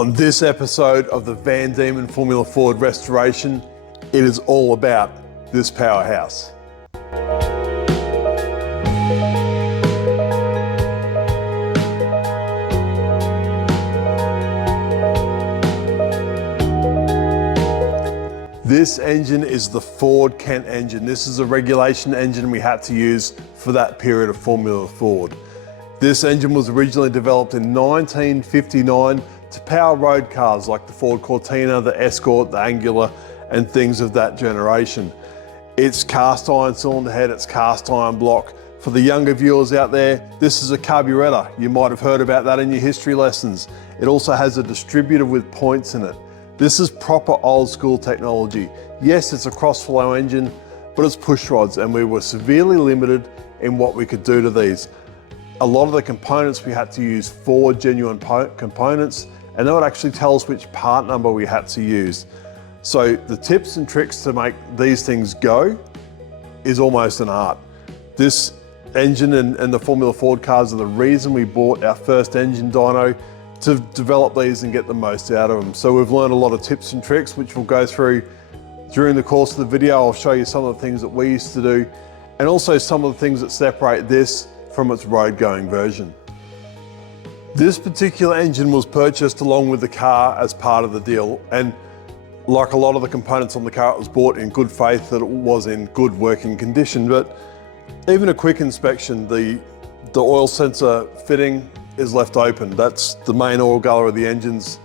On this episode of the Van Diemen Formula Ford Restoration, it is all about this powerhouse. This engine is the Ford Kent engine. This is a regulation engine we had to use for that period of Formula Ford. This engine was originally developed in 1959 to power road cars like the Ford Cortina, the Escort, the Angular, and things of that generation. It's cast iron cylinder head, it's cast iron block. For the younger viewers out there, this is a carburetor. You might have heard about that in your history lessons. It also has a distributor with points in it. This is proper old school technology. Yes, it's a cross-flow engine, but it's push rods, and we were severely limited in what we could do to these. A lot of the components we had to use Ford genuine components, and that would actually tell us which part number we had to use. So the tips and tricks to make these things go is almost an art. This engine and the Formula Ford cars are the reason we bought our first engine dyno to develop these and get the most out of them. So we've learned a lot of tips and tricks, which we'll go through during the course of the video. I'll show you some of the things that we used to do, and also some of the things that separate this from its road going version. This particular engine was purchased along with the car as part of the deal, and like a lot of the components on the car, it was bought in good faith that it was in good working condition. But even a quick inspection, the oil sensor fitting is left open. That's the main oil guller of the engines,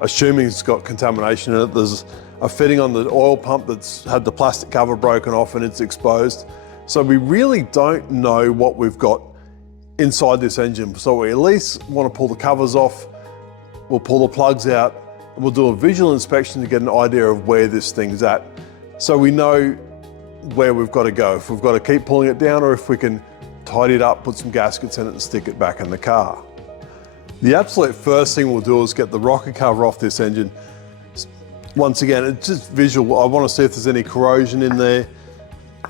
assuming it's got contamination in it. There's a fitting on the oil pump that's had the plastic cover broken off and it's exposed. So we really don't know what we've got inside this engine. So we at least want to pull the covers off, we'll pull the plugs out, and we'll do a visual inspection to get an idea of where this thing's at. So we know where we've got to go, if we've got to keep pulling it down or if we can tidy it up, put some gaskets in it and stick it back in the car. The absolute first thing we'll do is get the rocker cover off this engine. Once again, it's just visual. I want to see if there's any corrosion in there,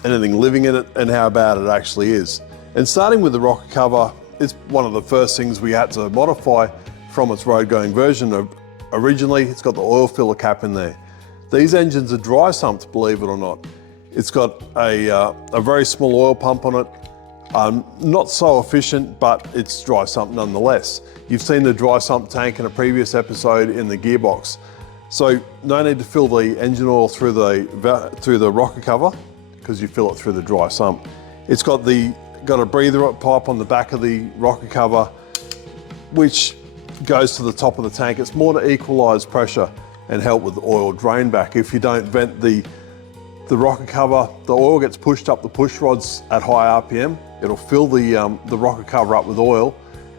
anything living in it, and how bad it actually is. And starting with the rocker cover, it's one of the first things we had to modify from its road going version. Originally, it's got the oil filler cap in there. These engines are dry sumped, believe it or not. It's got a very small oil pump on it. Not so efficient, but it's dry sump nonetheless. You've seen the dry sump tank in a previous episode in the gearbox. So no need to fill the engine oil through the rocker cover, because you fill it through the dry sump. It's got a breather pipe on the back of the rocker cover, which goes to the top of the tank. It's more to equalize pressure and help with the oil drain back. If you don't vent the rocker cover, the oil gets pushed up the push rods at high RPM. It'll fill the rocker cover up with oil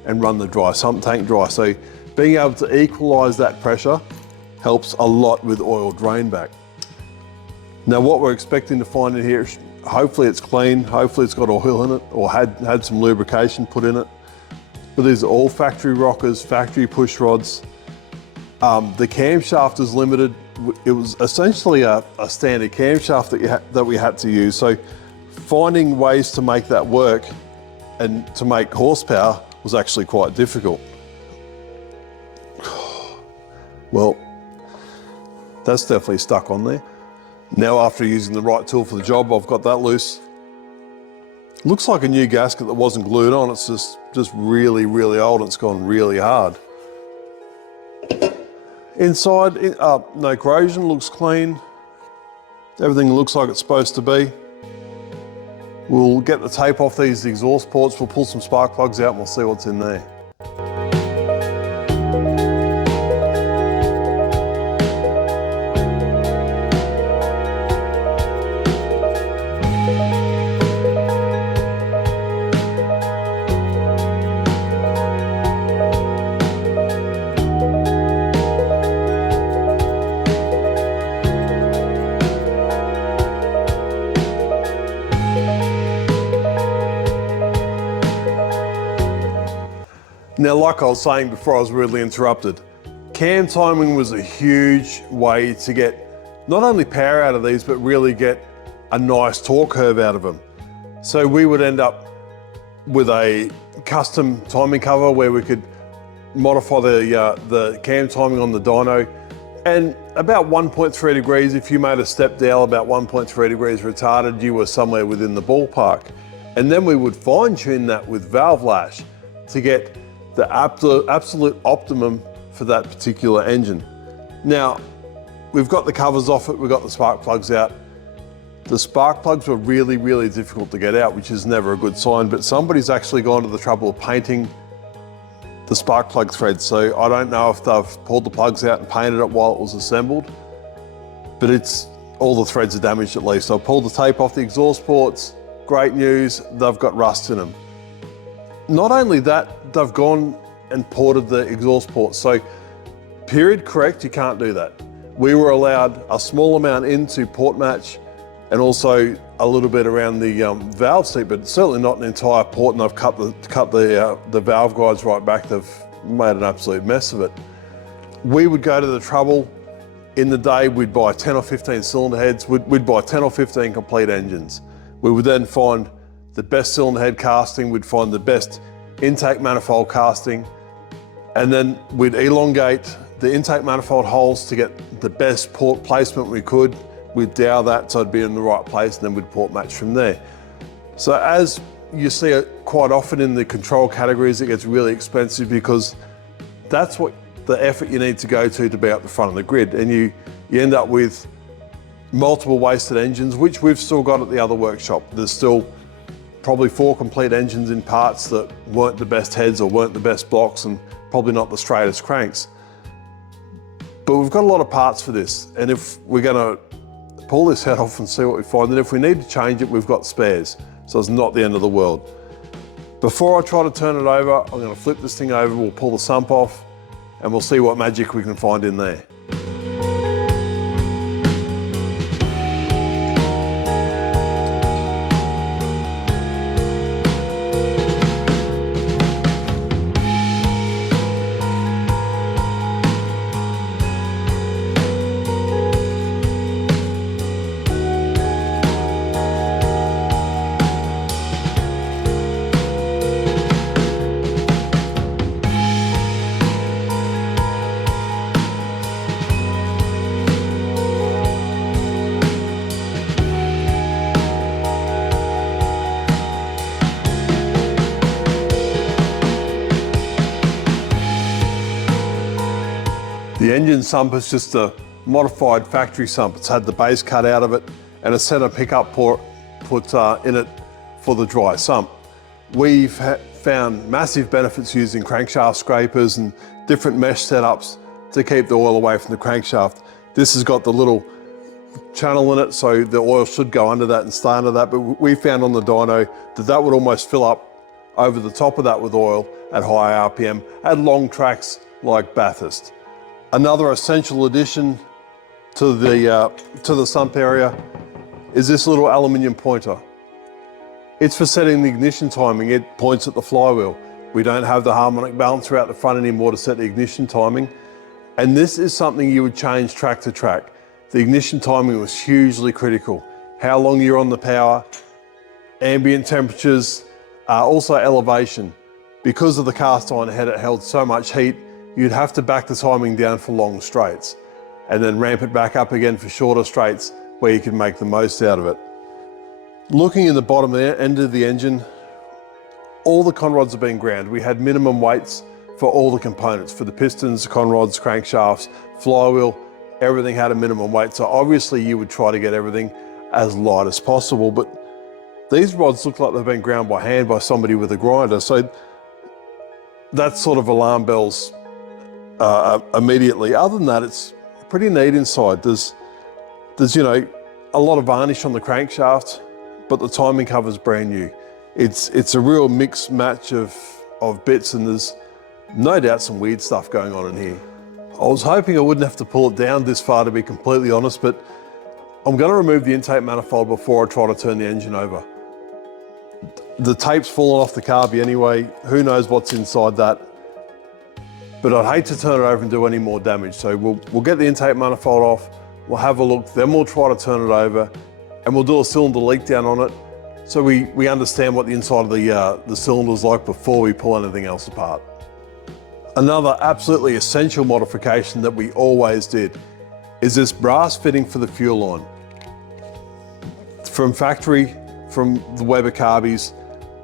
and run the dry sump tank dry. So being able to equalize that pressure helps a lot with oil drain back. Now what we're expecting to find in here, hopefully it's clean, hopefully it's got oil in it or had some lubrication put in it. But these are all factory rockers, factory push rods. The camshaft is limited. It was essentially a standard camshaft that we had to use. So finding ways to make that work and to make horsepower was actually quite difficult. Well, that's definitely stuck on there. Now after using the right tool for the job, I've got that loose. Looks like a new gasket that wasn't glued on. It's just really, really old and it's gone really hard. Inside, no corrosion, looks clean. Everything looks like it's supposed to be. We'll get the tape off these exhaust ports, we'll pull some spark plugs out and we'll see what's in there. Now, like I was saying before I was rudely interrupted, cam timing was a huge way to get not only power out of these, but really get a nice torque curve out of them. So we would end up with a custom timing cover where we could modify the cam timing on the dyno, and about 1.3 degrees, if you made a step dial about 1.3 degrees retarded, you were somewhere within the ballpark. And then we would fine tune that with valve lash to get the absolute optimum for that particular engine. Now, we've got the covers off it, we've got the spark plugs out. The spark plugs were really, really difficult to get out, which is never a good sign, but somebody's actually gone to the trouble of painting the spark plug threads. So I don't know if they've pulled the plugs out and painted it while it was assembled, but all the threads are damaged at least. I've pulled the tape off the exhaust ports. Great news, they've got rust in them. Not only that, they've gone and ported the exhaust ports. So period correct, you can't do that. We were allowed a small amount into port match and also a little bit around the valve seat, but certainly not an entire port, and I've cut the valve guides right back. They've made an absolute mess of it. We would go to the trouble in the day, we'd buy 10 or 15 cylinder heads, we'd buy 10 or 15 complete engines. We would then find the best cylinder head casting, we'd find the best intake manifold casting, and then we'd elongate the intake manifold holes to get the best port placement we could. We'd dowel that so it'd be in the right place, and then we'd port match from there. So as you see it quite often in the control categories, it gets really expensive because that's what the effort you need to go to be up the front of the grid. And you end up with multiple wasted engines, which we've still got at the other workshop. There's still probably 4 complete engines in parts that weren't the best heads or weren't the best blocks and probably not the straightest cranks. But we've got a lot of parts for this. And if we're gonna pull this head off and see what we find, and if we need to change it, we've got spares. So it's not the end of the world. Before I try to turn it over, I'm gonna flip this thing over, we'll pull the sump off, and we'll see what magic we can find in there. The engine sump is just a modified factory sump. It's had the base cut out of it and a center pickup port put in it for the dry sump. We've found massive benefits using crankshaft scrapers and different mesh setups to keep the oil away from the crankshaft. This has got the little channel in it, so the oil should go under that and stay under that, but we found on the dyno that would almost fill up over the top of that with oil at high RPM at long tracks like Bathurst. Another essential addition to the sump area is this little aluminium pointer. It's for setting the ignition timing. It points at the flywheel. We don't have the harmonic balancer out the front anymore to set the ignition timing. And this is something you would change track to track. The ignition timing was hugely critical. How long you're on the power, ambient temperatures, also elevation. Because of the cast iron head, it held so much heat, you'd have to back the timing down for long straights and then ramp it back up again for shorter straights where you can make the most out of it. Looking in the bottom end of the engine, all the conrods have been ground. We had minimum weights for all the components, for the pistons, conrods, crankshafts, flywheel, everything had a minimum weight. So obviously you would try to get everything as light as possible, but these rods look like they've been ground by hand by somebody with a grinder. So that's sort of alarm bells immediately. Other than that, it's pretty neat inside. There's you know, a lot of varnish on the crankshaft, but the timing cover's brand new. It's a real mixed match of bits, and there's no doubt some weird stuff going on in here. I was hoping I wouldn't have to pull it down this far, to be completely honest, but I'm going to remove the intake manifold before I try to turn the engine over. The tape's fallen off the carby anyway. Who knows what's inside that? But I'd hate to turn it over and do any more damage. So we'll get the intake manifold off, we'll have a look, then we'll try to turn it over, and we'll do a cylinder leak down on it so we understand what the inside of the cylinder's like before we pull anything else apart. Another absolutely essential modification that we always did is this brass fitting for the fuel line. From factory, from the Weber carbies,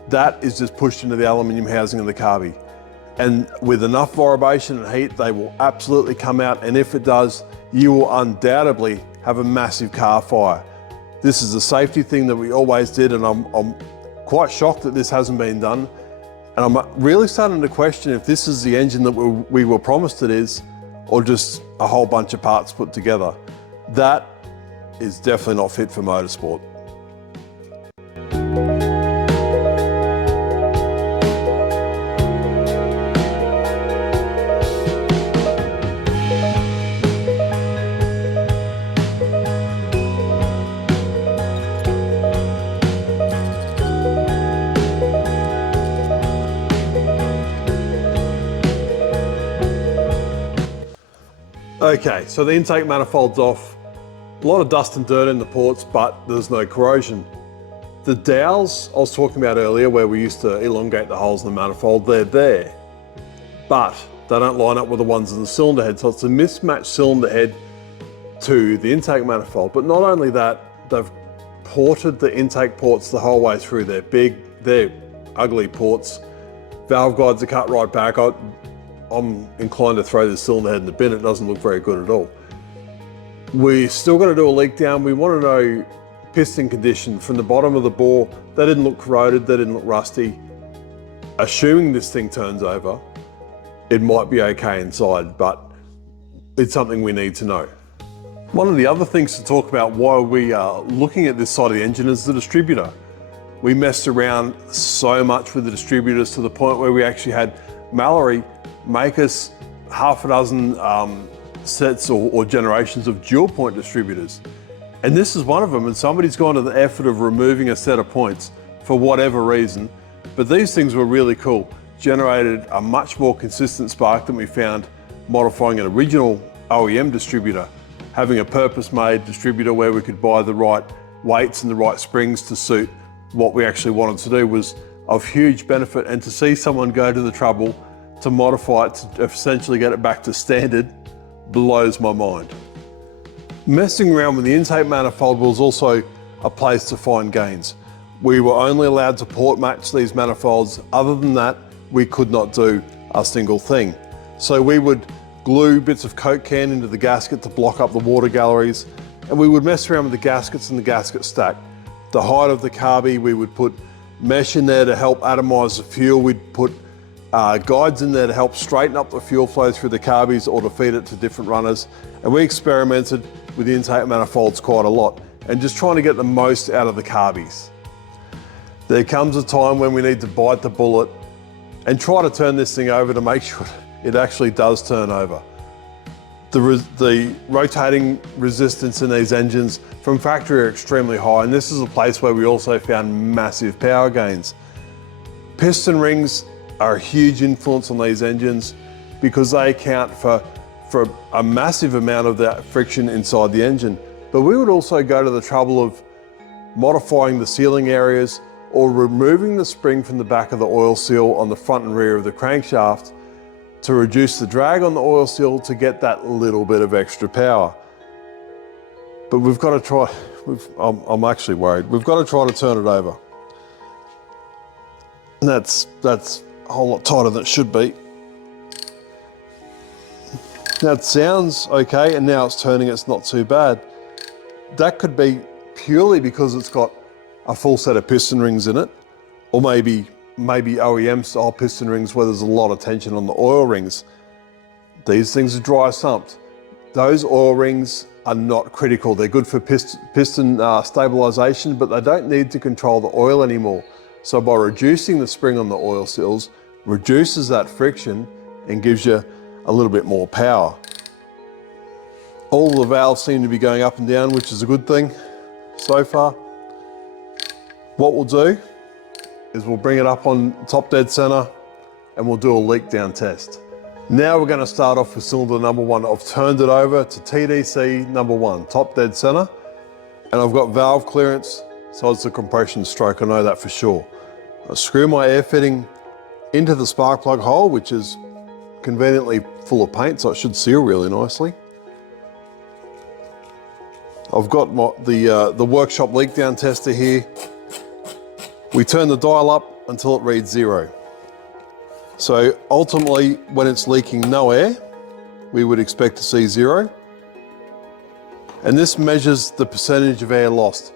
that is just pushed into the aluminium housing of the carby. And with enough vibration and heat, they will absolutely come out. And if it does, you will undoubtedly have a massive car fire. This is a safety thing that we always did, and I'm quite shocked that this hasn't been done. And I'm really starting to question if this is the engine that we were promised it is, or just a whole bunch of parts put together. That is definitely not fit for motorsport. Okay, so the intake manifold's off. A lot of dust and dirt in the ports, but there's no corrosion. The dowels I was talking about earlier, where we used to elongate the holes in the manifold, they're there, but they don't line up with the ones in the cylinder head. So it's a mismatched cylinder head to the intake manifold. But not only that, they've ported the intake ports the whole way through. They're big, they're ugly ports. Valve guides are cut right back. I'm inclined to throw the cylinder head in the bin. It doesn't look very good at all. We still got to do a leak down. We want to know piston condition from the bottom of the bore. They didn't look corroded, they didn't look rusty. Assuming this thing turns over, it might be okay inside, but it's something we need to know. One of the other things to talk about while we are looking at this side of the engine is the distributor. We messed around so much with the distributors to the point where we actually had Mallory make us half a dozen sets or generations of dual point distributors. And this is one of them, and somebody's gone to the effort of removing a set of points for whatever reason. But these things were really cool. Generated a much more consistent spark than we found modifying an original OEM distributor. Having a purpose-made distributor where we could buy the right weights and the right springs to suit what we actually wanted to do was of huge benefit. And to see someone go to the trouble to modify it to essentially get it back to standard blows my mind. Messing around with the intake manifold was also a place to find gains. We were only allowed to port match these manifolds. Other than that, we could not do a single thing. So we would glue bits of Coke can into the gasket to block up the water galleries, and we would mess around with the gaskets and the gasket stack. The height of the carby, we would put mesh in there to help atomize the fuel. We'd put guides in there to help straighten up the fuel flow through the carbies or to feed it to different runners. And we experimented with the intake manifolds quite a lot and just trying to get the most out of the carbies. There comes a time when we need to bite the bullet and try to turn this thing over to make sure it actually does turn over. The rotating resistance in these engines from factory are extremely high, and this is a place where we also found massive power gains. Piston rings are a huge influence on these engines because they account for a massive amount of that friction inside the engine. But we would also go to the trouble of modifying the sealing areas or removing the spring from the back of the oil seal on the front and rear of the crankshaft to reduce the drag on the oil seal to get that little bit of extra power. But we've got to try, I'm actually worried, we've got to try to turn it over. And that's a whole lot tighter than it should be. Now it sounds okay, and now it's turning, it's not too bad. That could be purely because it's got a full set of piston rings in it, or maybe OEM style piston rings where there's a lot of tension on the oil rings. These things are dry sumped. Those oil rings are not critical. They're good for piston stabilization, but they don't need to control the oil anymore. So by reducing the spring on the oil seals, reduces that friction and gives you a little bit more power. All the valves seem to be going up and down, which is a good thing so far. What we'll do is we'll bring it up on top dead center and we'll do a leak down test. Now we're going to start off with cylinder number one. I've turned it over to TDC number one, top dead center, and I've got valve clearance, so it's a compression stroke, I know that for sure. I screw my air fitting into the spark plug hole, which is conveniently full of paint, so it should seal really nicely. I've got the workshop leak down tester here. We turn the dial up until it reads 0. So ultimately, when it's leaking no air, we would expect to see 0. And this measures the percentage of air lost.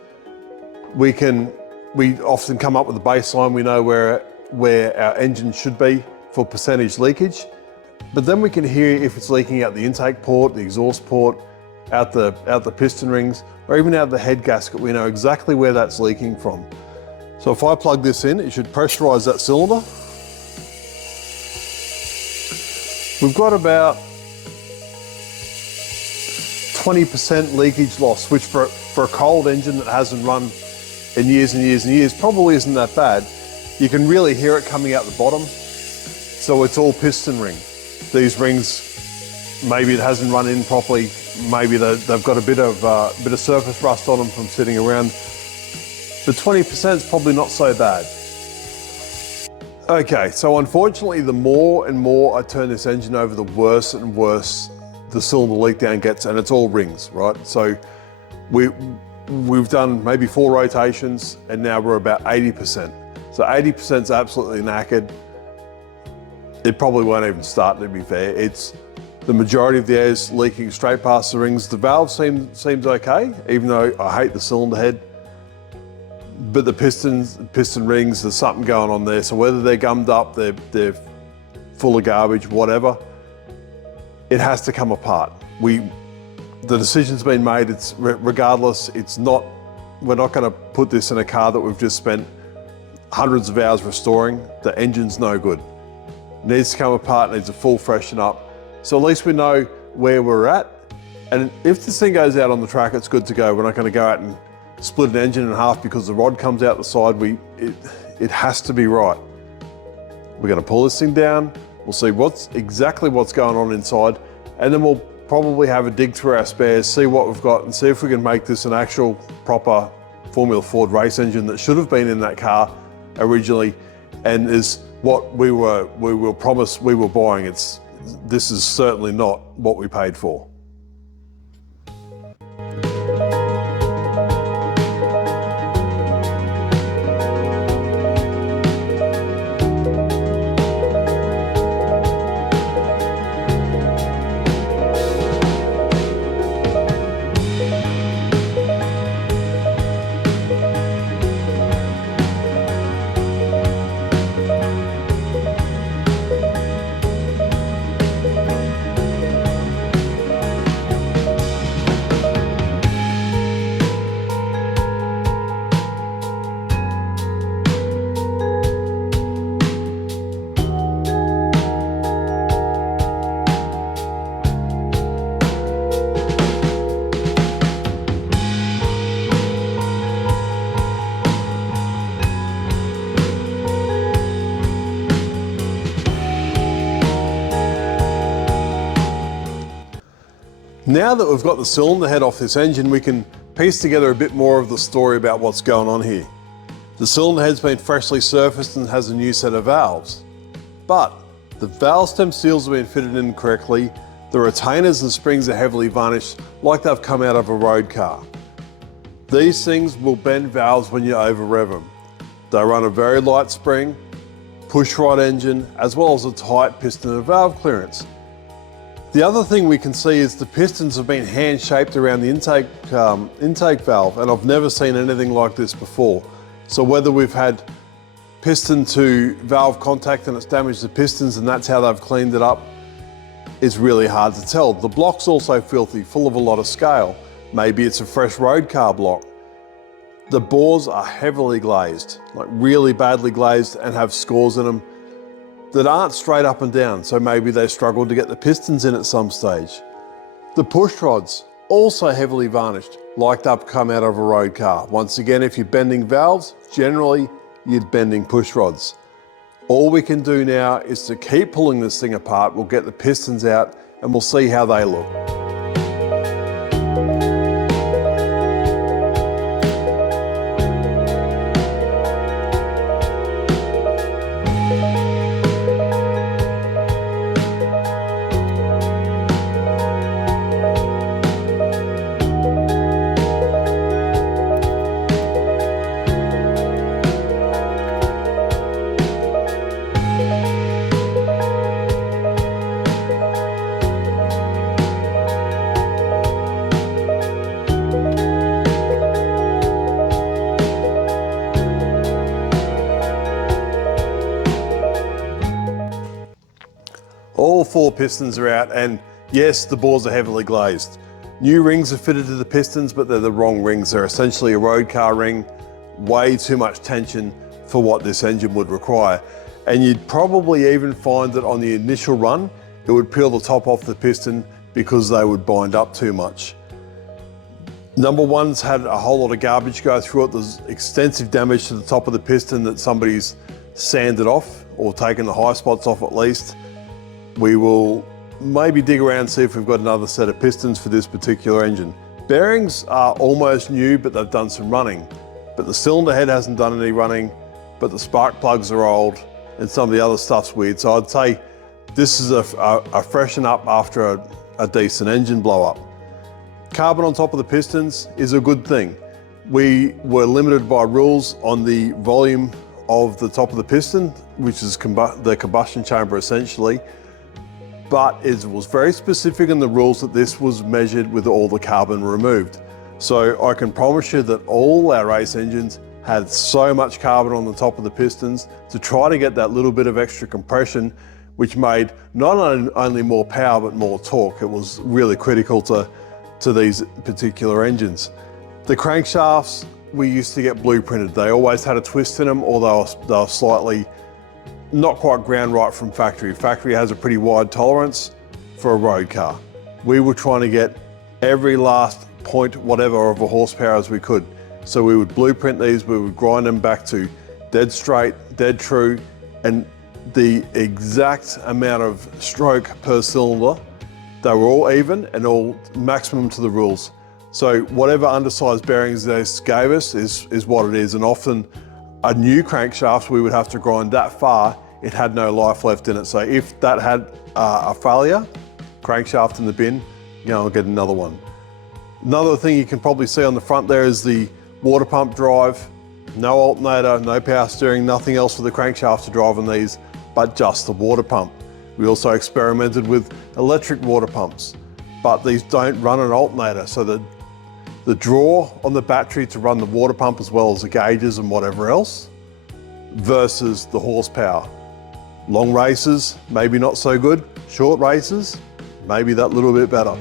We often come up with a baseline. We know where our engine should be for percentage leakage, but then we can hear if it's leaking out the intake port, the exhaust port, out the piston rings, or even out the head gasket. We know exactly where that's leaking from. So if I plug this in, it should pressurize that cylinder. We've got about 20% leakage loss, which for a cold engine that hasn't run in years and years and years probably isn't that bad. You can really hear it coming out the bottom. So it's all piston ring. These rings, maybe it hasn't run in properly. Maybe they've got a bit of surface rust on them from sitting around. But 20% is probably not so bad. Okay, so unfortunately, the more and more I turn this engine over, the worse and worse the cylinder leak down gets, and it's all rings, right? So we've done maybe 4 rotations, and now we're about 80%. So 80% is absolutely knackered. It probably won't even start, to be fair. It's the majority of the air is leaking straight past the rings. The valve seems okay, even though I hate the cylinder head. But the piston rings, there's something going on there. So whether they're gummed up, they're full of garbage, whatever, it has to come apart. The decision's been made. It's regardless. We're not going to put this in a car that we've just spent hundreds of hours restoring. The engine's no good. It needs to come apart. Needs a full freshen up. So at least we know where we're at. And if this thing goes out on the track, it's good to go. We're not going to go out and split an engine in half because the rod comes out the side. It has to be right. We're going to pull this thing down. We'll see exactly what's going on inside, and then we'll probably have a dig through our spares, see what we've got, and see if we can make this an actual proper Formula Ford race engine that should have been in that car originally, and is what we were promised we were buying. This is certainly not what we paid for. Now that we've got the cylinder head off this engine, we can piece together a bit more of the story about what's going on here. The cylinder head's been freshly surfaced and has a new set of valves. But the valve stem seals have been fitted in correctly. The retainers and springs are heavily varnished like they've come out of a road car. These things will bend valves when you over rev them. They run a very light spring, push rod engine, as well as a tight piston and valve clearance. The other thing we can see is the pistons have been hand shaped around the intake valve, and I've never seen anything like this before. So whether we've had piston to valve contact and it's damaged the pistons and that's how they've cleaned it up, is really hard to tell. The block's also filthy, full of a lot of scale. Maybe it's a fresh road car block. The bores are heavily glazed, like really badly glazed, and have scores in them that aren't straight up and down, so maybe they struggled to get the pistons in at some stage. The push rods, also heavily varnished, like they've come out of a road car. Once again, if you're bending valves, generally you're bending push rods. All we can do now is to keep pulling this thing apart. We'll get the pistons out and we'll see how they look. 4 pistons are out, and yes, the bores are heavily glazed. New rings are fitted to the pistons, but they're the wrong rings. They're essentially a road car ring, way too much tension for what this engine would require. And you'd probably even find that on the initial run, it would peel the top off the piston because they would bind up too much. Number one's had a whole lot of garbage go through it. There's extensive damage to the top of the piston that somebody's sanded off or taken the high spots off at least. We will maybe dig around and see if we've got another set of pistons for this particular engine. Bearings are almost new, but they've done some running. But the cylinder head hasn't done any running, but the spark plugs are old and some of the other stuff's weird. So I'd say this is a freshen up after a decent engine blow up. Carbon on top of the pistons is a good thing. We were limited by rules on the volume of the top of the piston, which is the combustion chamber essentially. But it was very specific in the rules that this was measured with all the carbon removed. So I can promise you that all our race engines had so much carbon on the top of the pistons to try to get that little bit of extra compression, which made not only more power, but more torque. It was really critical to these particular engines. The crankshafts, we used to get blueprinted. They always had a twist in them, or they were slightly not quite ground right from factory. Factory has a pretty wide tolerance for a road car. We were trying to get every last point, whatever, of a horsepower as we could. So we would blueprint these, we would grind them back to dead straight, dead true, and the exact amount of stroke per cylinder. They were all even and all maximum to the rules. So whatever undersized bearings they gave us is what it is. And often a new crankshaft, we would have to grind that far, it had no life left in it. So if that had a failure, crankshaft in the bin, I'll get another one. Another thing you can probably see on the front there is the water pump drive. No alternator, no power steering, nothing else for the crankshaft to drive on these, but just the water pump. We also experimented with electric water pumps, but these don't run an alternator. So the draw on the battery to run the water pump as well as the gauges and whatever else versus the horsepower. Long races, maybe not so good. Short races, maybe that little bit better.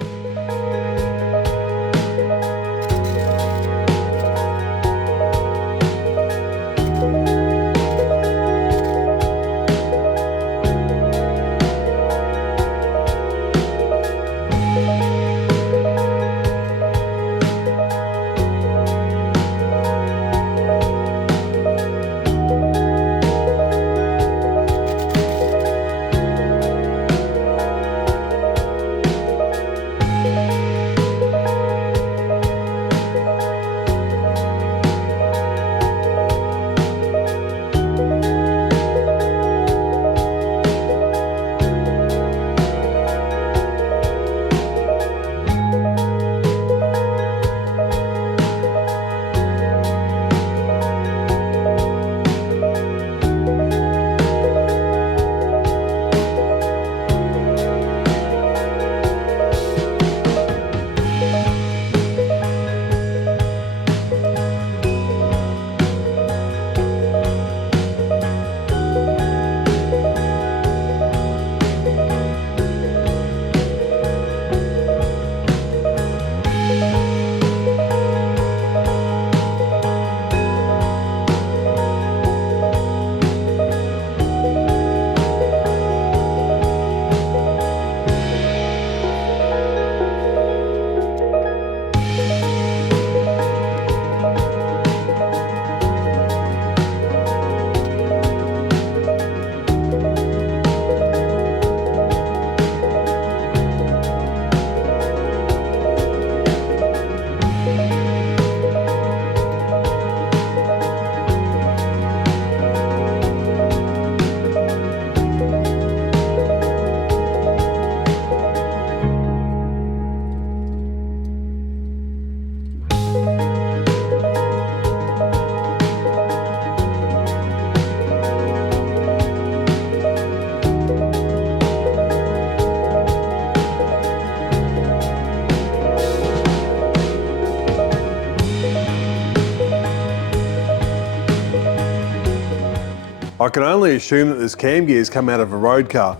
I can only assume that this cam gear's come out of a road car.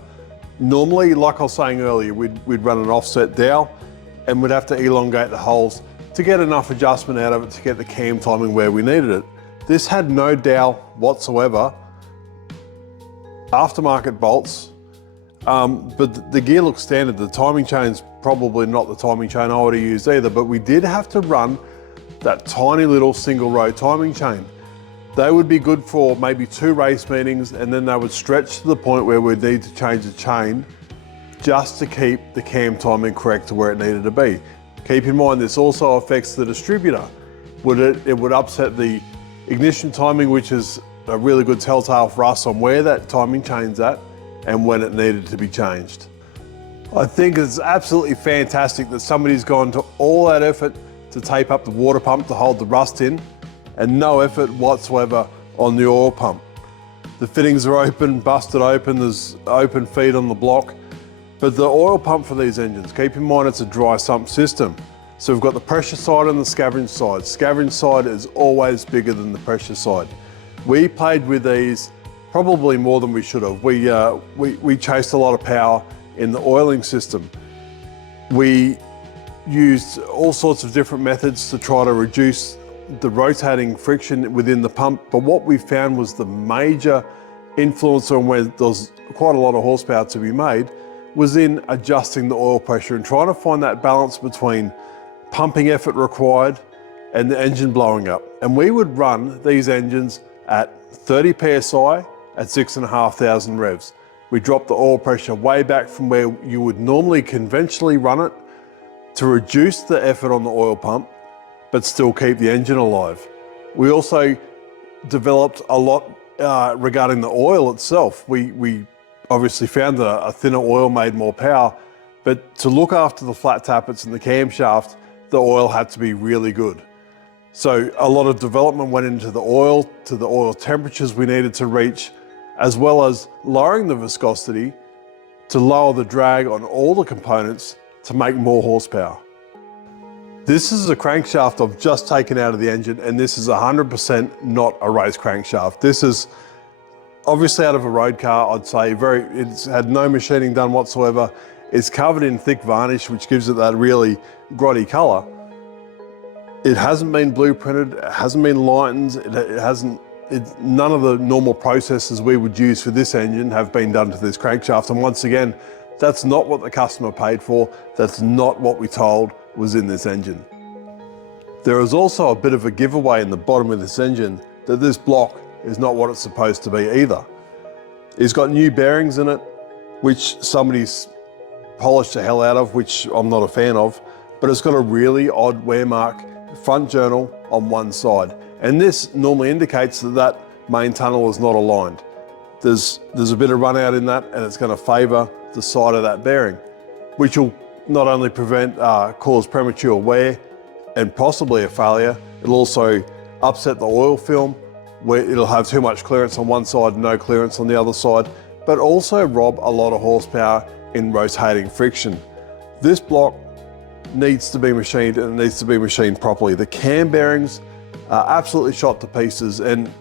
Normally, like I was saying earlier, we'd run an offset dowel and we'd have to elongate the holes to get enough adjustment out of it to get the cam timing where we needed it. This had no dowel whatsoever, aftermarket bolts, but the gear looks standard. The timing chain's probably not the timing chain I would have used either, but we did have to run that tiny little single row timing chain. They would be good for maybe 2 race meetings, and then they would stretch to the point where we'd need to change the chain just to keep the cam timing correct to where it needed to be. Keep in mind, this also affects the distributor. It would upset the ignition timing, which is a really good telltale for us on where that timing chain's at and when it needed to be changed. I think it's absolutely fantastic that somebody's gone to all that effort to tape up the water pump to hold the rust in, and no effort whatsoever on the oil pump. The fittings are open, busted open, there's open feed on the block. But the oil pump for these engines, keep in mind it's a dry sump system. So we've got the pressure side and the scavenge side. Scavenge side is always bigger than the pressure side. We played with these probably more than we should have. We chased a lot of power in the oiling system. We used all sorts of different methods to try to reduce the rotating friction within the pump, but what we found was the major influence on where there's quite a lot of horsepower to be made was in adjusting the oil pressure and trying to find that balance between pumping effort required and the engine blowing up. And we would run these engines at 30 PSI at 6,500 revs. We dropped the oil pressure way back from where you would normally conventionally run it to reduce the effort on the oil pump, but still keep the engine alive. We also developed a lot regarding the oil itself. We obviously found that a thinner oil made more power, but to look after the flat tappets and the camshaft, the oil had to be really good. So a lot of development went into the oil, to the oil temperatures we needed to reach, as well as lowering the viscosity to lower the drag on all the components to make more horsepower. This is a crankshaft I've just taken out of the engine, and this is 100% not a race crankshaft. This is obviously out of a road car, I'd say. It's had no machining done whatsoever. It's covered in thick varnish, which gives it that really grotty color. It hasn't been blueprinted, it hasn't been lightened, none of the normal processes we would use for this engine have been done to this crankshaft. And once again, that's not what the customer paid for. That's not what we told was in this engine. There is also a bit of a giveaway in the bottom of this engine that this block is not what it's supposed to be either. It's got new bearings in it, which somebody's polished the hell out of, which I'm not a fan of, but it's got a really odd wear mark front journal on one side. And this normally indicates that that main tunnel is not aligned. There's a bit of run out in that, and it's going to favour the side of that bearing, which will not only cause premature wear and possibly a failure, it'll also upset the oil film, where it'll have too much clearance on one side and no clearance on the other side, but also rob a lot of horsepower in rotating friction. This block needs to be machined, and it needs to be machined properly. The cam bearings are absolutely shot to pieces, and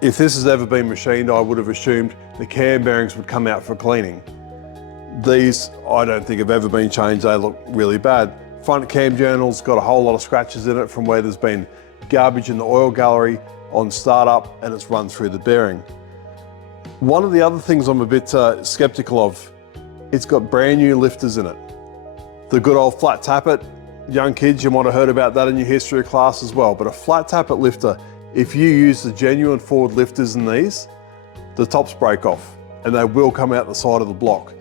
if this has ever been machined, I would have assumed the cam bearings would come out for cleaning. These, I don't think have ever been changed. They look really bad. Front cam journal's got a whole lot of scratches in it from where there's been garbage in the oil gallery on startup, and it's run through the bearing. One of the other things I'm a bit skeptical of, it's got brand new lifters in it. The good old flat tappet, young kids, you might have heard about that in your history class as well, but a flat tappet lifter, if you use the genuine Ford lifters in these, the tops break off and they will come out the side of the block.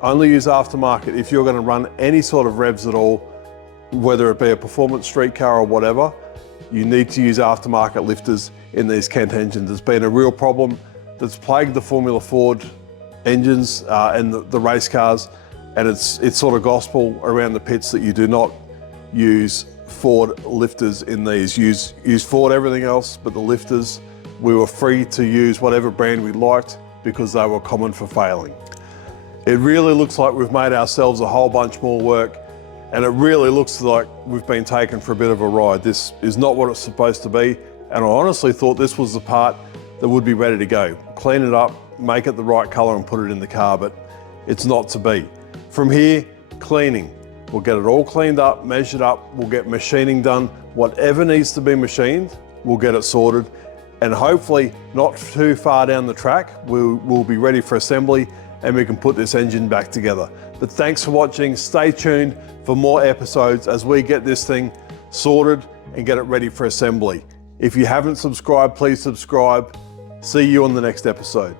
Only use aftermarket if you're going to run any sort of revs at all, whether it be a performance street car or whatever. You need to use aftermarket lifters in these Kent engines. It's been a real problem that's plagued the Formula Ford engines and the race cars, and it's sort of gospel around the pits that you do not use Ford lifters in these. Use Ford everything else, but the lifters, we were free to use whatever brand we liked because they were common for failing. It really looks like we've made ourselves a whole bunch more work, and it really looks like we've been taken for a bit of a ride. This is not what it's supposed to be, and I honestly thought this was the part that would be ready to go. Clean it up, make it the right color and put it in the car, but it's not to be. From here, cleaning. We'll get it all cleaned up, measured up, we'll get machining done. Whatever needs to be machined, we'll get it sorted. And hopefully not too far down the track, we'll be ready for assembly and we can put this engine back together. But thanks for watching. Stay tuned for more episodes as we get this thing sorted and get it ready for assembly. If you haven't subscribed, please subscribe. See you on the next episode.